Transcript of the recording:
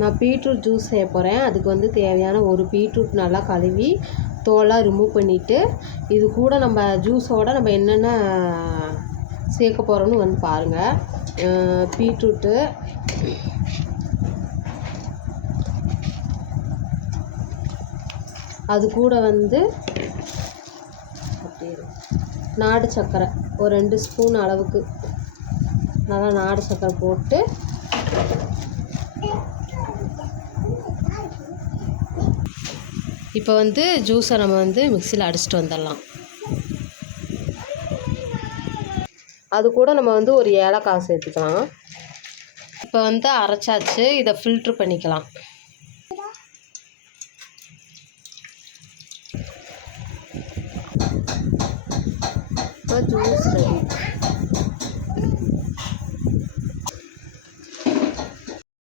நான் beetroot juice செய்ய போகிறேன். அதுக்கு வந்து தேவையான ஒரு பீட்ரூட் நல்லா கழுவி தோலாக ரிமூவ் பண்ணிவிட்டு, இது கூட நம்ம ஜூஸோடு நம்ம என்னென்ன சேர்க்க போகிறோன்னு வந்து பாருங்கள். பீட்ரூட்டு, அது கூட வந்து நாடு சர்க்கரை ஒரு 2 ஸ்பூன் அளவுக்கு நல்லா நாடு சர்க்கரை போட்டு இப்போ வந்து ஜூஸை நம்ம வந்து மிக்சியில் அடிச்சுட்டு வந்துடலாம். அது கூட நம்ம வந்து ஒரு ஏலக்காய் சேர்த்துக்கலாம். இப்போ வந்து அரைச்சாச்சு, இதை ஃபில்ட்ரு பண்ணிக்கலாம். இப்போ ஜூஸ் ரெடி.